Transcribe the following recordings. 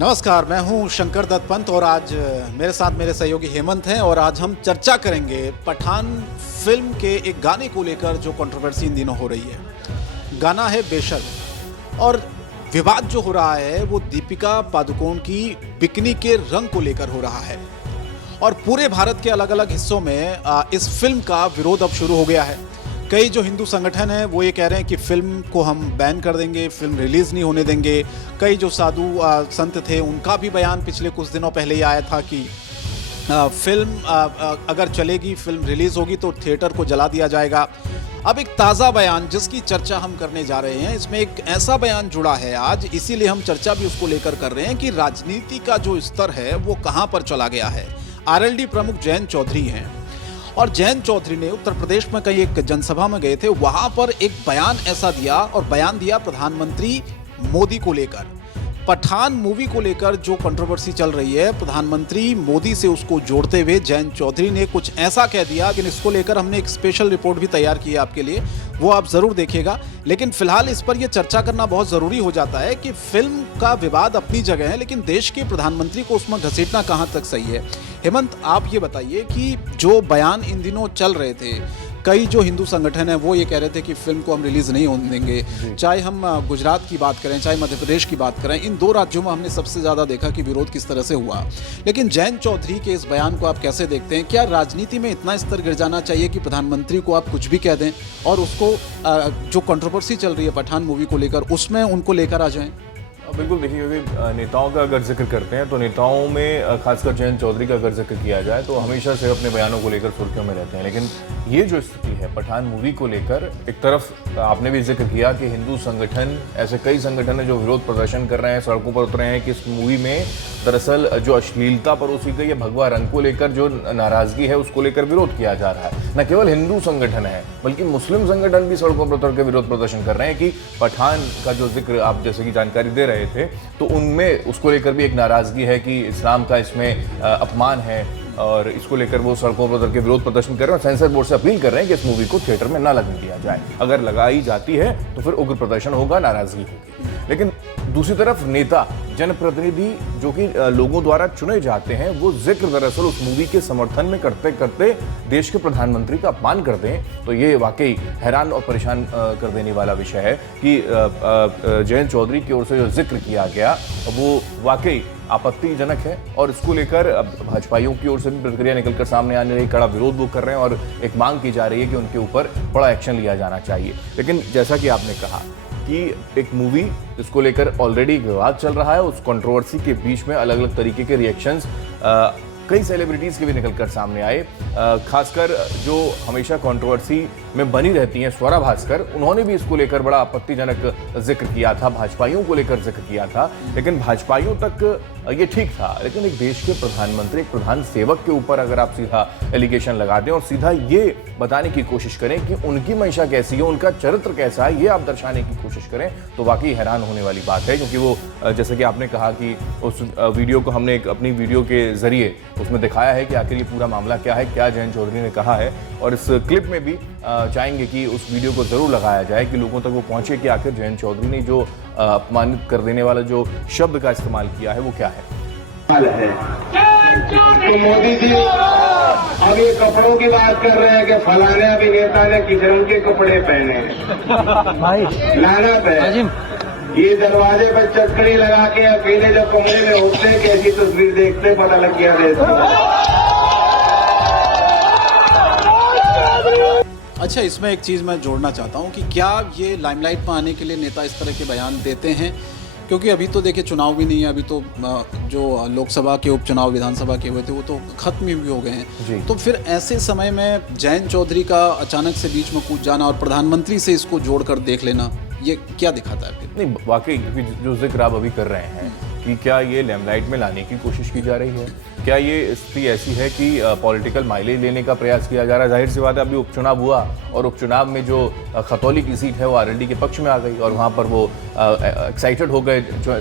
नमस्कार, मैं हूं शंकर दत्त पंत और आज मेरे साथ मेरे सहयोगी हेमंत हैं और आज हम चर्चा करेंगे पठान फिल्म के एक गाने को लेकर जो कंट्रोवर्सी इन दिनों हो रही है। गाना है बेशर्म और विवाद जो हो रहा है वो दीपिका पादुकोण की बिकनी के रंग को लेकर हो रहा है और पूरे भारत के अलग अलग हिस्सों में इस फिल्म का विरोध अब शुरू हो गया है। कई जो हिंदू संगठन हैं वो ये कह रहे हैं कि फिल्म को हम बैन कर देंगे, फिल्म रिलीज़ नहीं होने देंगे। कई जो साधु संत थे उनका भी बयान पिछले कुछ दिनों पहले ही आया था कि फिल्म अगर चलेगी, फिल्म रिलीज़ होगी तो थिएटर को जला दिया जाएगा। अब एक ताज़ा बयान जिसकी चर्चा हम करने जा रहे हैं, इसमें एक ऐसा बयान जुड़ा है आज, इसीलिए हम चर्चा भी उसको लेकर कर रहे हैं कि राजनीति का जो स्तर है वो कहाँ पर चला गया है। आरएलडी प्रमुख जयंत चौधरी हैं और जयंत चौधरी ने उत्तर प्रदेश में कहीं एक जनसभा में गए थे, वहां पर एक बयान ऐसा दिया और बयान दिया प्रधानमंत्री मोदी को लेकर। पठान मूवी को लेकर जो कंट्रोवर्सी चल रही है, प्रधानमंत्री मोदी से उसको जोड़ते हुए जयंत चौधरी ने कुछ ऐसा कह दिया कि इसको लेकर हमने एक स्पेशल रिपोर्ट भी तैयार की है आपके लिए, वो आप जरूर देखिएगा। लेकिन फिलहाल इस पर यह चर्चा करना बहुत जरूरी हो जाता है कि फिल्म का विवाद अपनी जगह है, लेकिन देश के प्रधानमंत्री को उसमें घसीटना कहां तक सही है। हेमंत, आप ये बताइए कि जो बयान इन दिनों चल रहे थे, कई जो हिंदू संगठन है वो ये कह रहे थे कि फिल्म को हम रिलीज नहीं होने देंगे, चाहे हम गुजरात की बात करें चाहे मध्य प्रदेश की बात करें, इन दो राज्यों में हमने सबसे ज्यादा देखा कि विरोध किस तरह से हुआ। लेकिन जयंत चौधरी के इस बयान को आप कैसे देखते हैं? क्या राजनीति में इतना स्तर गिर जाना चाहिए कि प्रधानमंत्री को आप कुछ भी कह दें और उसको जो कंट्रोवर्सी चल रही है पठान मूवी को लेकर उसमें उनको लेकर आ जाएं? बिल्कुल, देखिए क्योंकि नेताओं का अगर जिक्र करते हैं तो नेताओं में खासकर जयंत चौधरी का अगर जिक्र किया जाए तो हमेशा से अपने बयानों को लेकर सुर्खियों में रहते हैं। लेकिन ये जो स्थिति है पठान मूवी को लेकर, एक तरफ आपने भी जिक्र किया कि हिंदू संगठन, ऐसे कई संगठन है जो विरोध प्रदर्शन कर रहे हैं, सड़कों पर उतरे हैं कि इस मूवी में दरअसल जो अश्लीलता परोसी गई है, भगवा रंग को लेकर जो नाराजगी है उसको लेकर विरोध किया जा रहा है। न केवल हिंदू संगठन है बल्कि मुस्लिम संगठन भी सड़कों पर उतर के विरोध प्रदर्शन कर रहे हैं कि पठान का जो जिक्र आप जैसे कि जानकारी दे रहे थे तो उनमें उसको लेकर भी एक नाराजगी है कि इस्लाम का इसमें अपमान है और इसको लेकर वो सड़कों पर उतर के विरोध प्रदर्शन कर रहे हैं और सेंसर बोर्ड से अपील कर रहे हैं कि इस मूवी को थिएटर में ना लगने दिया जाए। अगर लगाई जाती है तो फिर उग्र प्रदर्शन होगा, नाराजगी होगी। लेकिन दूसरी तरफ नेता, जनप्रतिनिधि जो कि लोगों द्वारा चुने जाते हैं, वो जिक्र दरअसल उस मूवी के समर्थन में करते करते देश के प्रधानमंत्री का अपमान कर दें तो ये वाकई हैरान और परेशान कर देने वाला विषय है कि जयंत चौधरी की ओर से जो जिक्र किया गया वो वाकई आपत्तिजनक है और इसको लेकर भाजपाइयों की ओर से भी प्रतिक्रिया निकलकर सामने आने रही, कड़ा विरोध वो कर रहे हैं और एक मांग की जा रही है कि उनके ऊपर बड़ा एक्शन लिया जाना चाहिए। लेकिन जैसा कि आपने कहा कि एक मूवी इसको लेकर ऑलरेडी विवाद चल रहा है, उस कंट्रोवर्सी के बीच में अलग अलग तरीके के रिएक्शंस कई सेलिब्रिटीज़ के भी निकलकर सामने आए। खासकर जो हमेशा कंट्रोवर्सी में बनी रहती हैं, स्वरा भास्कर, उन्होंने भी इसको लेकर बड़ा आपत्तिजनक जिक्र किया था, भाजपाइयों को लेकर जिक्र किया था। लेकिन भाजपाइयों तक ये ठीक था, लेकिन एक देश के प्रधानमंत्री, एक प्रधान सेवक के ऊपर अगर आप सीधा एलिगेशन लगा दें और सीधा ये बताने की कोशिश करें कि उनकी मंशा कैसी है, उनका चरित्र कैसा है, ये आप दर्शाने की कोशिश करें तो वाकई हैरान होने वाली बात है। क्योंकि वो जैसे कि आपने कहा कि उस वीडियो को हमने एक अपनी वीडियो के जरिए उसमें दिखाया है कि आखिर ये पूरा मामला क्या है, क्या जयंत चौधरी ने कहा है, और इस क्लिप में भी चाहेंगे कि उस वीडियो को जरूर लगाया जाए कि लोगों तक वो पहुंचे कि आखिर जयंत चौधरी ने जो अपमानित कर देने वाला जो शब्द का इस्तेमाल किया है वो क्या है। तो मोदी जी अब ये कपड़ों की बात कर रहे हैं कि फलाने अभिनेता ने किस रंग के कपड़े पहने हैं। लानत है, ये दरवाजे पर चटकड़ी लगा के अकेले जब कमरे में होते हैं कैसी तस्वीर देखते पता लग गया देश। अच्छा, इसमें एक चीज़ मैं जोड़ना चाहता हूँ कि क्या ये लाइमलाइट में आने के लिए नेता इस तरह के बयान देते हैं? क्योंकि अभी तो देखिए चुनाव भी नहीं है, अभी तो जो लोकसभा के उपचुनाव विधानसभा के हुए थे वो तो खत्म ही हो गए हैं। तो फिर ऐसे समय में जयंत चौधरी का अचानक से बीच में कूद जाना और प्रधानमंत्री से इसको जोड़कर देख लेना, ये क्या दिखाता है फिर? नहीं, वाकई जो जिक्र आप अभी कर रहे हैं कि क्या ये लाइमलाइट में लाने की कोशिश की जा रही है, क्या ये स्थिति ऐसी है कि पॉलिटिकल माइलेज लेने का प्रयास किया जा रहा है? जाहिर सी बात है, अभी उपचुनाव हुआ और उपचुनाव में जो खतौली की सीट है वो आरएलडी के पक्ष में आ गई और वहाँ पर वो एक्साइटेड हो गए।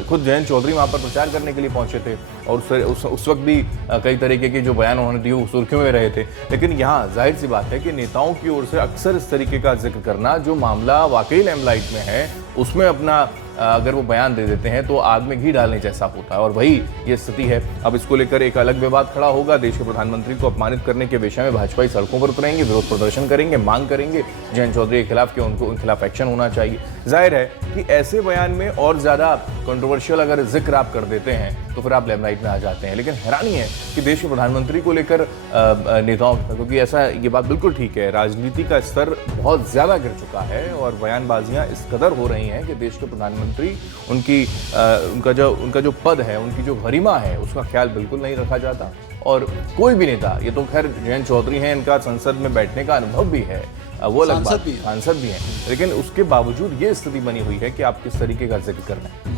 खुद जयंत चौधरी वहाँ पर प्रचार करने के लिए पहुँचे थे और उस वक्त भी कई तरीके के जो बयान उन्होंने दिए वो सुर्खियों में रहे थे। लेकिन यहाँ जाहिर सी बात है कि नेताओं की ओर से अक्सर इस तरीके का जिक्र करना, जो मामला वाकई लाइमलाइट में है उसमें अपना अगर वो बयान दे देते हैं तो आग में घी डालने जैसा होता है, और वही ये स्थिति है। अब इसको लेकर एक अलग विवाद खड़ा होगा। देश के प्रधानमंत्री को अपमानित करने के विषय में भाजपाई सड़कों पर उतरेंगे, विरोध प्रदर्शन करेंगे, मांग करेंगे जयंत चौधरी के खिलाफ कि उनके खिलाफ एक्शन होना चाहिए। जाहिर है कि ऐसे बयान में और ज्यादा कंट्रोवर्शियल अगर जिक्र आप कर देते हैं तो फिर आप लेमलाइट में आ जाते हैं। लेकिन हैरानी है कि देश के प्रधानमंत्री को लेकर नेताओं, क्योंकि ऐसा ये बात बिल्कुल ठीक है, राजनीति का स्तर बहुत ज्यादा गिर चुका है और बयानबाजियां इस कदर हो रही हैं कि देश के प्रधानमंत्री उनका जो पद है, उनकी जो गरिमा है, उसका ख्याल बिल्कुल नहीं रखा जाता। और कोई भी नेता, ये तो खैर जयंत चौधरी हैं, इनका संसद में बैठने का अनुभव भी है, वो अलग बात, सांसद भी हैं, लेकिन उसके बावजूद ये स्थिति बनी हुई है कि आप किस तरीके का जिक्र कर रहे हैं।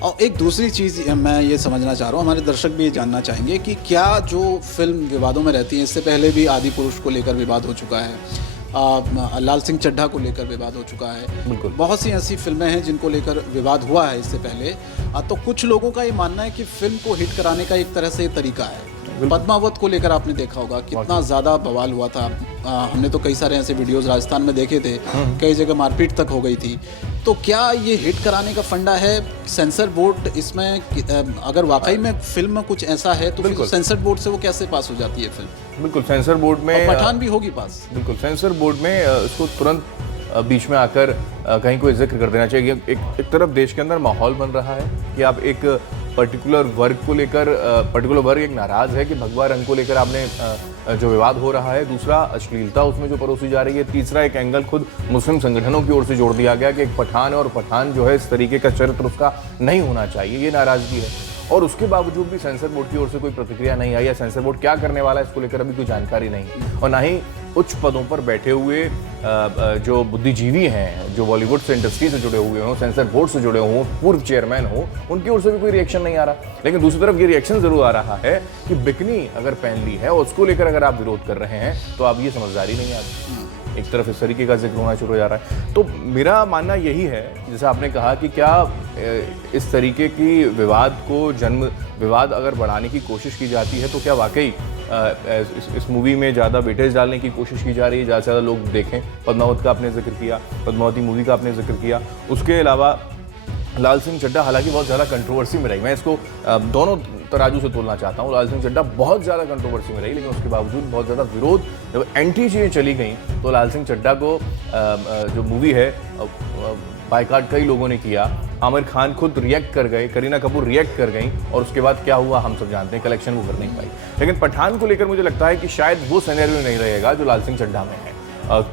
और एक दूसरी चीज़ मैं ये समझना चाह रहा हूँ, हमारे दर्शक भी ये जानना चाहेंगे कि क्या जो फिल्म विवादों में रहती है, इससे पहले भी आदि पुरुष को लेकर विवाद हो चुका है, लाल सिंह चड्ढा को लेकर विवाद हो चुका है, बिल्कुल बहुत सी ऐसी फिल्में हैं जिनको लेकर विवाद हुआ है इससे पहले। तो कुछ लोगों का ये मानना है कि फिल्म को हिट कराने का एक तरह से ये तरीका है। पद्मावत को लेकर आपने देखा होगा कितना ज़्यादा बवाल हुआ था। हमने तो कई सारे ऐसे वीडियोस राजस्थान में देखे थे, कई जगह मारपीट तक हो गई थी। तो क्या ये हिट कराने का फंडा है? सेंसर बोर्ड इसमें, अगर वाकई में फिल्म में कुछ ऐसा है तो फिर सेंसर बोर्ड से वो कैसे पास हो जाती है फिल्म? बिल्कुल, सेंसर बोर्ड में पठान भी होगी पास। बिल्कुल, सेंसर बोर्ड में इसको तुरंत बीच में आकर कहीं कोई जिक्र कर देना चाहिए। एक तरफ देश के अंदर माहौल बन रहा है कि आप एक पर्टिकुलर वर्ग को लेकर, पर्टिकुलर वर्ग एक नाराज है कि भगवा रंग को लेकर आपने जो विवाद हो रहा है, दूसरा अश्लीलता उसमें जो परोसी जा रही है, तीसरा एक एंगल खुद मुस्लिम संगठनों की ओर से जोड़ दिया गया कि एक पठान है और पठान जो है इस तरीके का चरित्र उसका नहीं होना चाहिए, ये नाराजगी है। और उसके बावजूद भी सेंसर बोर्ड की ओर से कोई प्रतिक्रिया नहीं आई, या सेंसर बोर्ड क्या करने वाला है इसको लेकर अभी कोई जानकारी नहीं, और ना ही उच्च पदों पर बैठे हुए जो बुद्धिजीवी हैं, जो बॉलीवुड से, इंडस्ट्री से जुड़े हुए हों, सेंसर बोर्ड से जुड़े हों, पूर्व चेयरमैन हो, उनकी ओर से भी कोई रिएक्शन नहीं आ रहा। लेकिन दूसरी तरफ ये रिएक्शन जरूर आ रहा है कि बिकनी अगर पहन ली है और उसको लेकर अगर आप विरोध कर रहे हैं तो आप ये समझदारी नहीं आती। एक तरफ इस तरीके का जिक्र होना शुरू हो जा रहा है। तो मेरा मानना यही है, जैसे आपने कहा कि क्या इस तरीके की विवाद अगर बढ़ाने की कोशिश की जाती है तो क्या वाकई इस मूवी में ज़्यादा वेटेज डालने की कोशिश की जा रही है, ज़्यादा से ज़्यादा लोग देखें। पद्मावत का आपने जिक्र किया, पद्मावती मूवी का आपने जिक्र किया, उसके अलावा लाल सिंह चड्ढा हालांकि बहुत ज़्यादा कंट्रोवर्सी में रही, मैं इसको दोनों तराजू से तोलना चाहता हूँ। लाल सिंह चड्ढा बहुत ज़्यादा कंट्रोवर्सी में रही, लेकिन उसके बावजूद बहुत ज़्यादा विरोध, जब एंटी चीज़ें चली गई तो लाल सिंह चड्ढा को जो मूवी है बायकाट कई लोगों ने किया। आमिर खान खुद रिएक्ट कर गए, करीना कपूर रिएक्ट कर गई, और उसके बाद क्या हुआ हम सब जानते हैं, कलेक्शन वो कर नहीं पाई। लेकिन पठान को लेकर मुझे लगता है कि शायद वो सिनेरियो नहीं रहेगा जो लाल सिंह चड्ढा में है,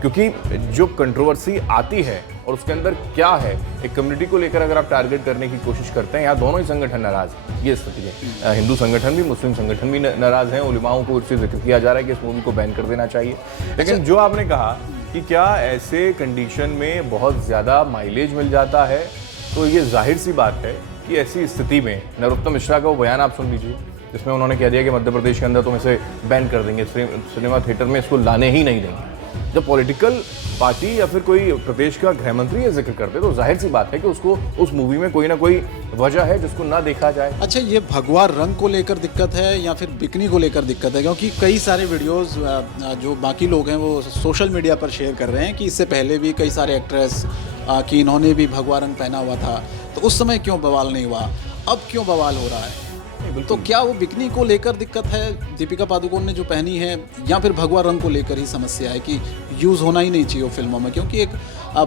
क्योंकि जो कंट्रोवर्सी आती है और उसके अंदर क्या है, एक कम्युनिटी को लेकर अगर आप टारगेट करने की कोशिश करते हैं, यहाँ दोनों ही संगठन नाराज हैं, ये स्थिति है। हिंदू संगठन भी, मुस्लिम संगठन भी नाराज हैं। उलिमाओं को उससे जिक्र किया जा रहा है कि इस मूवी को बैन कर देना चाहिए। लेकिन जो आपने कहा कि क्या ऐसे कंडीशन में बहुत ज़्यादा माइलेज मिल जाता है, तो ये जाहिर सी बात है कि ऐसी स्थिति में नरोत्तम मिश्रा का वो बयान आप सुन लीजिए, जिसमें उन्होंने कह दिया कि मध्य प्रदेश के अंदर तुम इसे बैन कर देंगे, सिनेमा थिएटर में इसको लाने ही नहीं देंगे। जब पॉलिटिकल पार्टी या फिर कोई प्रदेश का गृह मंत्री ये जिक्र करते तो जाहिर सी बात है कि उसको उस मूवी में कोई ना कोई वजह है जिसको ना देखा जाए। अच्छा, ये भगवा रंग को लेकर दिक्कत है या फिर बिकनी को लेकर दिक्कत है? क्योंकि कई सारे वीडियोस जो बाकी लोग हैं वो सोशल मीडिया पर शेयर कर रहे हैं कि इससे पहले भी कई सारे एक्ट्रेस कि इन्होंने भी भगवा रंग पहना हुआ था, तो उस समय क्यों बवाल नहीं हुआ, अब क्यों बवाल हो रहा है? तो क्या वो बिकनी को लेकर दिक्कत है दीपिका पादुकोण ने जो पहनी है, या फिर भगवा रंग को लेकर ही समस्या है कि यूज़ होना ही नहीं चाहिए फिल्मों में? क्योंकि एक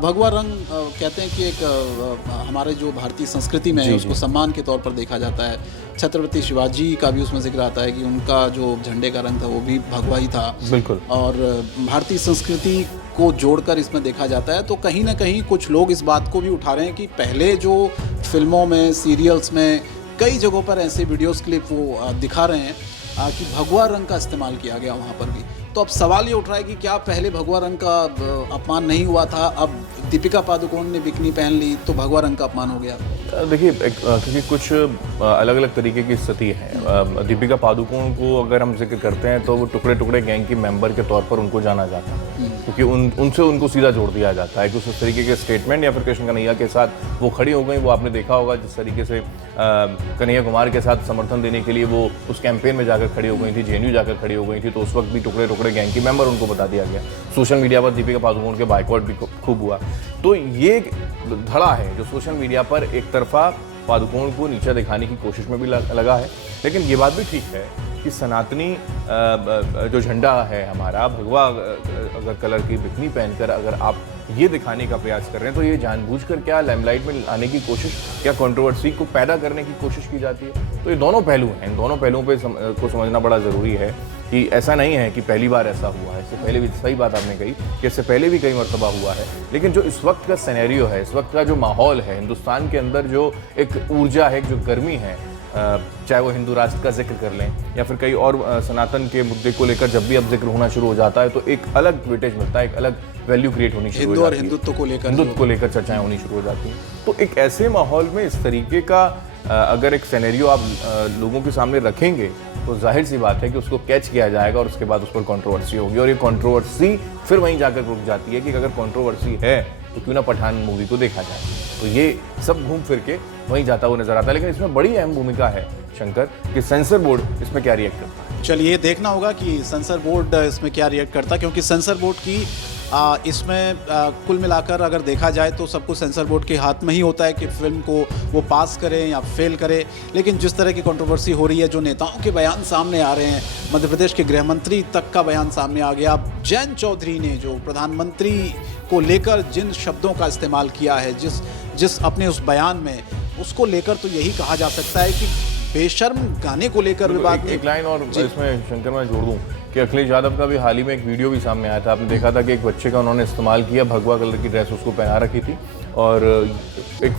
भगवा रंग कहते हैं कि एक हमारे जो भारतीय संस्कृति में है उसको सम्मान के तौर पर देखा जाता है। छत्रपति शिवाजी का भी उसमें जिक्र आता है कि उनका जो झंडे का रंग था वो भी भगवा ही था। बिल्कुल। और भारतीय संस्कृति को जोड़कर इसमें देखा जाता है। तो कहीं ना कहीं कुछ लोग इस बात को भी उठा रहे हैं कि पहले जो फिल्मों में, सीरियल्स में, कई जगहों पर ऐसे वीडियोस क्लिप वो दिखा रहे हैं कि भगवा रंग का इस्तेमाल किया गया वहाँ पर भी। तो अब सवाल ये उठ रहा है कि क्या पहले भगवा रंग का अपमान नहीं हुआ था, अब दीपिका पादुकोण ने बिकनी पहन ली तो भगवा रंग का अपमान हो गया? देखिए, क्योंकि कुछ अलग अलग तरीके की स्थिति है। दीपिका पादुकोण को अगर हम जिक्र करते हैं तो वो टुकड़े टुकड़े गैंग की मेंबर के तौर पर उनको जाना जाता है, क्योंकि उनसे उनको सीधा जोड़ दिया जाता है कि उस तरीके के स्टेटमेंट या फिर कृष्ण कन्हैया के साथ वो खड़ी हो गई। वो आपने देखा होगा जिस तरीके से कन्हैया कुमार के साथ समर्थन देने के लिए वो उस कैंपेन में जाकर खड़ी हो गई थी, जेएनयू जाकर खड़ी हो गई थी, तो उस वक्त भी टुकड़े टुकड़े गैंग की मेंबर उनको बता दिया गया। सोशल मीडिया पर दीपिका पादुकोण के बाइकआउट भी खूब हुआ। तो ये एक धड़ा है जो सोशल मीडिया पर एक तरफा पादुकोण को नीचा दिखाने की कोशिश में भी लगा है। लेकिन ये बात भी ठीक है कि सनातनी जो झंडा है हमारा, भगवा अगर कलर की बिकनी पहनकर अगर आप ये दिखाने का प्रयास कर रहे हैं तो ये जानबूझकर क्या लाइमलाइट में लाने की कोशिश, क्या कंट्रोवर्सी को पैदा करने की कोशिश की जाती है। तो ये दोनों पहलू हैं, इन दोनों पहलुओं को समझना बड़ा ज़रूरी है कि ऐसा नहीं है कि पहली बार ऐसा हुआ है। इससे पहले भी, सही बात आपने कही कि इससे पहले भी कई मरतबा हुआ है। लेकिन जो इस वक्त का सिनेरियो है, इस वक्त का जो माहौल है, हिंदुस्तान के अंदर जो एक ऊर्जा है, जो गर्मी है, चाहे वो हिंदू राष्ट्र का जिक्र कर लें या फिर कई और सनातन के मुद्दे को लेकर जब भी अब जिक्र होना शुरू हो जाता है तो एक अलग वेटेज मिलता है, एक अलग वैल्यू क्रिएट होनी शुरू हो जाती है, हिंदुत्व को लेकर चर्चाएं होनी शुरू हो जाती हैं। तो एक ऐसे माहौल में इस तरीके का अगर एक सिनेरियो आप लोगों के सामने रखेंगे तो जाहिर सी बात है कि उसको कैच किया जाएगा और उसके बाद उस पर कंट्रोवर्सी होगी, और ये कंट्रोवर्सी फिर वहीं जाकर रुक जाती है कि अगर कंट्रोवर्सी है तो क्यों ना पठान मूवी को देखा जाए। तो ये सब घूम फिर के वहीं जाता हुआ नजर आता है। लेकिन इसमें बड़ी अहम भूमिका है शंकर कि सेंसर बोर्ड इसमें क्या रिएक्ट करता है। चलिए देखना होगा कि सेंसर बोर्ड इसमें क्या रिएक्ट करता है, क्योंकि सेंसर बोर्ड की इसमें कुल मिलाकर अगर देखा जाए तो सब कुछ सेंसर बोर्ड के हाथ में ही होता है कि फिल्म को वो पास करें या फेल करें। लेकिन जिस तरह की कंट्रोवर्सी हो रही है, जो नेताओं के बयान सामने आ रहे हैं, मध्य प्रदेश के गृह मंत्री तक का बयान सामने आ गया। जयंत चौधरी ने जो प्रधानमंत्री को लेकर जिन शब्दों का इस्तेमाल किया है, जिस अपने उस बयान में, उसको लेकर तो यही कहा जा सकता है कि बेशर्म गाने को लेकर विवाद। एक लाइन और इसमें शंकर मैं जोड़ दूं कि अखिलेश यादव का भी हाल ही में एक वीडियो भी सामने आया था। आपने देखा था कि एक बच्चे का उन्होंने इस्तेमाल किया, भगवा कलर की ड्रेस उसको पहना रखी थी और एक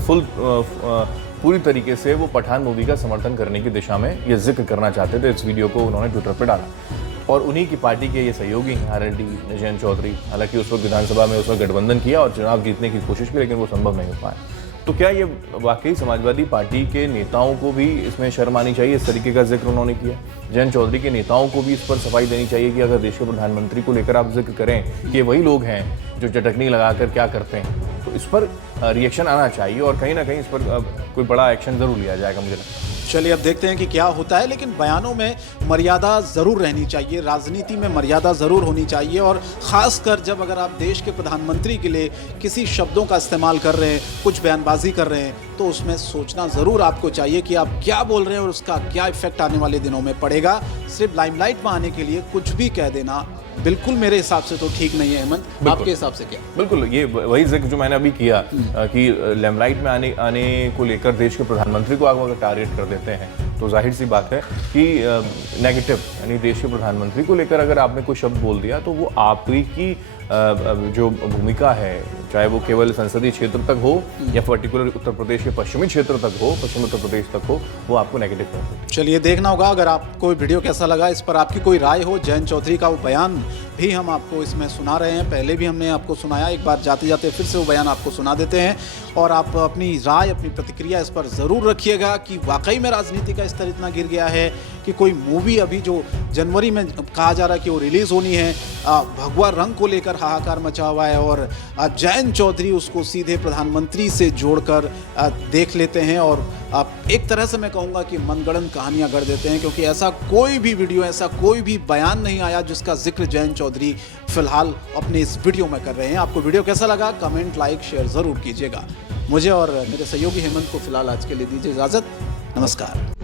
पूरी तरीके से वो पठान मूवी का समर्थन करने की दिशा में ये जिक्र करना चाहते थे। इस वीडियो को उन्होंने ट्विटर पर डाला और उन्हीं की पार्टी के ये सहयोगी हैं आरएलडी जयंत चौधरी। हालांकि उस वक्त विधानसभा में उसमें गठबंधन किया और चुनाव जीतने की कोशिश की, लेकिन वो संभव नहीं हो पाया। तो क्या ये वाकई समाजवादी पार्टी के नेताओं को भी इसमें शर्म आनी चाहिए? इस तरीके का जिक्र उन्होंने किया। जयंत चौधरी के नेताओं को भी इस पर सफाई देनी चाहिए कि अगर देश के प्रधानमंत्री को लेकर आप जिक्र करें कि ये वही लोग हैं जो चटकनी लगाकर क्या करते हैं, तो इस पर रिएक्शन आना चाहिए और कहीं ना कहीं इस पर कोई बड़ा एक्शन जरूर लिया जाएगा, मुझे लगता है। चलिए अब देखते हैं कि क्या होता है। लेकिन बयानों में मर्यादा ज़रूर रहनी चाहिए, राजनीति में मर्यादा ज़रूर होनी चाहिए, और ख़ासकर जब अगर आप देश के प्रधानमंत्री के लिए किसी शब्दों का इस्तेमाल कर रहे हैं, कुछ बयानबाजी कर रहे हैं, तो उसमें सोचना ज़रूर आपको चाहिए कि आप क्या बोल रहे हैं और उसका क्या इफेक्ट आने वाले दिनों में पड़ेगा। सिर्फ लाइमलाइट में आने के लिए कुछ भी कह देना बिल्कुल मेरे हिसाब से तो ठीक नहीं है। हेमंत, आपके हिसाब से क्या? बिल्कुल, ये वही जिक्र जो मैंने अभी किया कि लाइमलाइट में आने को लेकर देश के प्रधानमंत्री को आप अगर टारगेट कर देते हैं तो जाहिर सी बात है कि नेगेटिव, यानी देश के प्रधानमंत्री को लेकर अगर आपने कोई शब्द बोल दिया तो वो आपकी जो भूमिका है, चाहे वो केवल संसदीय क्षेत्र तक हो या पर्टिकुलर उत्तर प्रदेश के पश्चिमी क्षेत्र तक हो, पश्चिमी उत्तर प्रदेश तक हो, वो आपको नेगेटिव कर देती है। चलिए देखना होगा। अगर आपको वीडियो कैसा लगा, इस पर आपकी कोई राय हो, जयंत चौधरी का वो बयान भी हम आपको इसमें सुना रहे हैं, पहले भी हमने आपको सुनाया, एक बार जाते जाते फिर से वो बयान आपको सुना देते हैं, और आप अपनी राय, अपनी प्रतिक्रिया इस पर ज़रूर रखिएगा कि वाकई में राजनीति का स्तर इतना गिर गया है कि कोई मूवी अभी जो जनवरी में कहा जा रहा है कि वो रिलीज़ होनी है, भगवा रंग को लेकर हाहाकार मचा हुआ है, और जयंत चौधरी उसको सीधे प्रधानमंत्री से जोड़कर देख लेते हैं, और एक तरह से मैं कहूँगा कि मनगढ़ंत कहानियाँ गढ़ देते हैं, क्योंकि ऐसा कोई भी वीडियो, ऐसा कोई भी बयान नहीं आया जिसका जिक्र जयंत चौधरी फिलहाल अपने इस वीडियो में कर रहे हैं। आपको वीडियो कैसा लगा, कमेंट, लाइक, शेयर ज़रूर कीजिएगा। मुझे और मेरे सहयोगी हेमंत को फिलहाल आज के लिए दीजिए इजाज़त। नमस्कार।